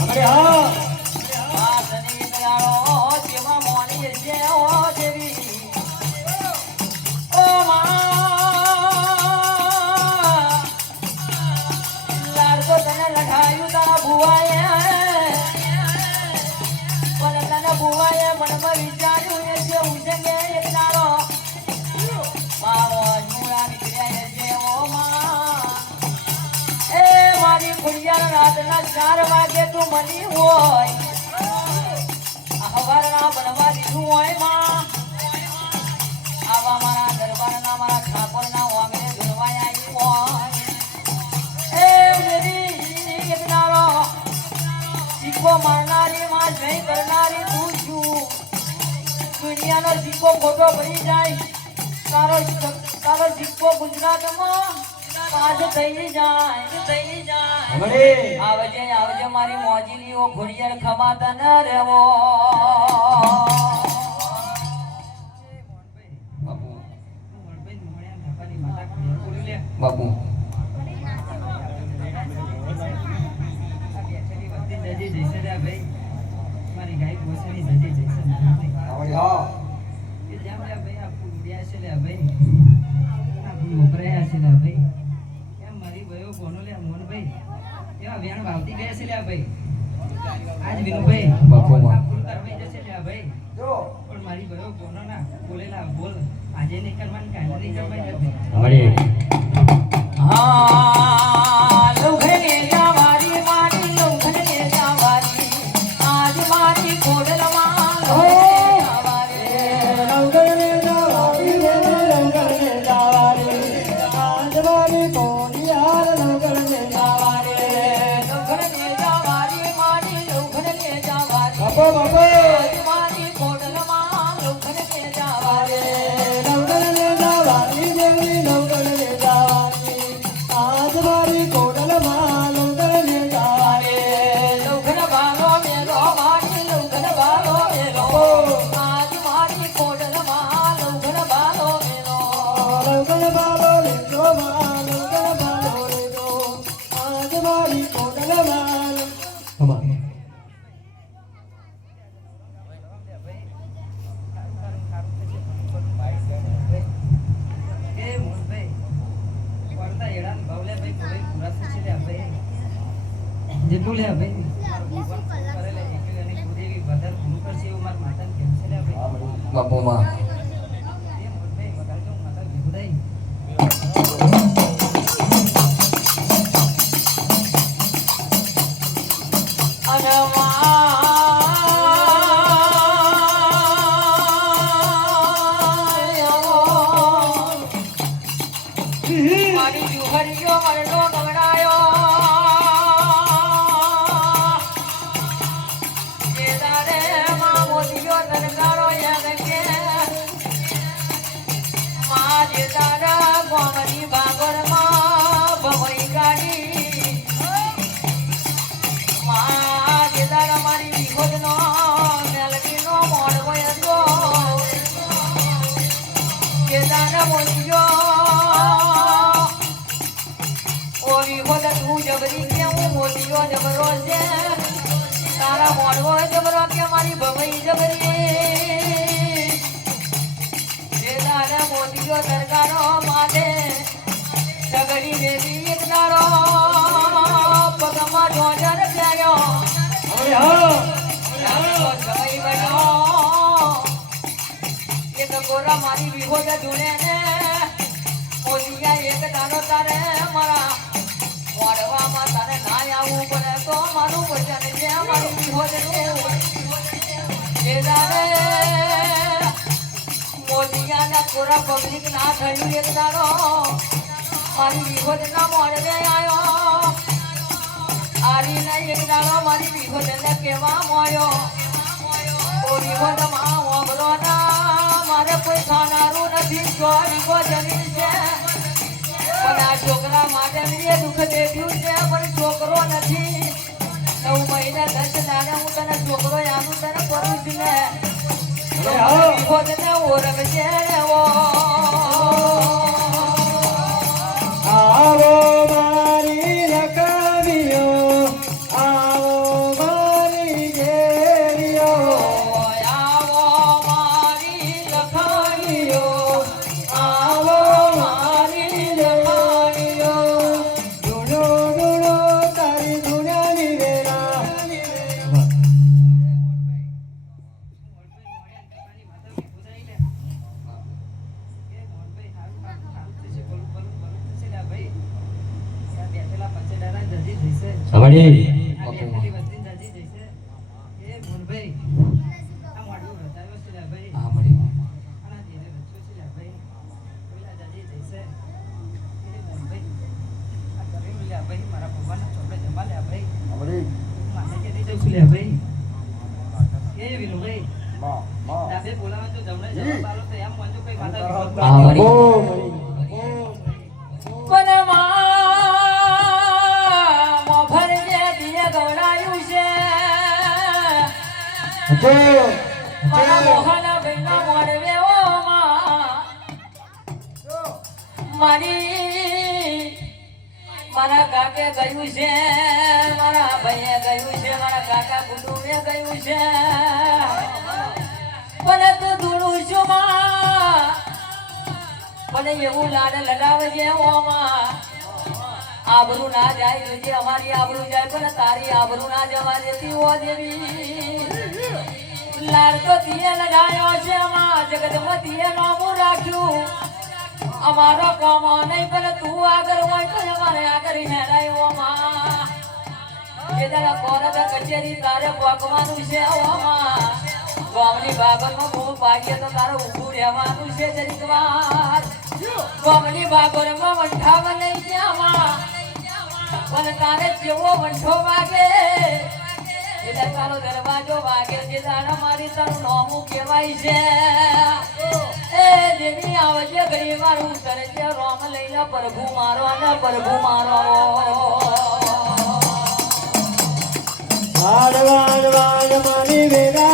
हमारे हाँ ખુડિયાર રાતના ચાર વાગે તું મળી હોય. હવારના બનવા દીધું હોયમાં. આવા મારા દરબારના, મારા ઠાકોરના વાંગણે ધૂળવાય આવી હોય. એ જય કરનારી તું છું. દુનિયાનો સિક્કો ખોટો પડી જાય. તારો તારો સિક્કો ગુજરાતમાં પાછો થઈ જાય. આવજે આવજે મારી મોજીલીઓ ઘોડિયાર ખમાતા ન રહેવો. આજ વિનુભાઈ બાપુમાં. ફૂલ કરવાઈ જશે લ્યા ભાઈ. જો. પણ મારી ભયો કોનો ના બોલેલા બોલ. આજે નહીં કરવાની કાલે નહીં કરવાની હા. લ્યા ભાઈ બાપુમાં એ મોહનભાઈ વગાડજો માતા મોદીઓ ઓલી હોદ તું જબરી કે હું મોતીઓ જબરો છે. તારા મોડવો જબરો કે મારી ભમઈ જબરી. એ ગોરા મારી વિહોદ ધૂણે ને મોદીયા એક દાનો તારે મારા વાડવામાં તારે ના આવવું પડે તો મારું વચન છે મારું વિહોદનું એ દાડે. મોદીયાના ગોરા પબ્લિક ના થયું એક દારો મારી વિહોદના મોડવે આવ્યો આરીને એક દારો મારી વિહોદને કેવા મોયો ઓ વિહોદમાં ઓબરો ના મારે કોઈ ખાનારું નથી કો જમીન છે. પણ આ છોકરા માટે મેં દુઃખ દેખ્યું છે પણ છોકરો નથી. નવ મહિને દસ દાડે હું તને છોકરો આનું તને કરું છું ને. વિહોદને ઓળખજે ઓ Angalieni ઓ માં મારી મારા કાકે ગયું છે મારા ભાઈએ ગયું છે મારા કાકા કુટુંબે ગયું છે. પણ તું છું પણ એવું લાડ લડાવજે ઓમાં આબરૂ ના જાય અમારી આબરૂ જાય, પણ તારી આબરૂ ના જવા દેતી દેવી. લાડ તો તીએ લડાયો છે અમાર જગતમાં તીએ નામું રાખ્યું. અમારો કામો નહીં, પણ તું આગળ હોય અમારે આગળ હેરાયો માં એ દાડા કોરદ કચેરી તારે પગવાનું છે ઓમાં ગામની બાગરમાં હું પાડીએ તો તારે ઊભું રહેવાનું છે જરીક વાર. ગામની બાગરમાં વંઠાવ નહીં ત્યાંમાં પણ તારે જેવો વંઠો વાગે? એટલે તારો દરવાજો વાગે છે તારા મારી તારું નોમું કહેવાય છે. એ દેવી આવજે ઘડી વાર ઉતરે છે રોમ લઈને પ્રભુ મારો અને પ્રભુ મારો. વાડ વાડ વાડ મારી વેગારે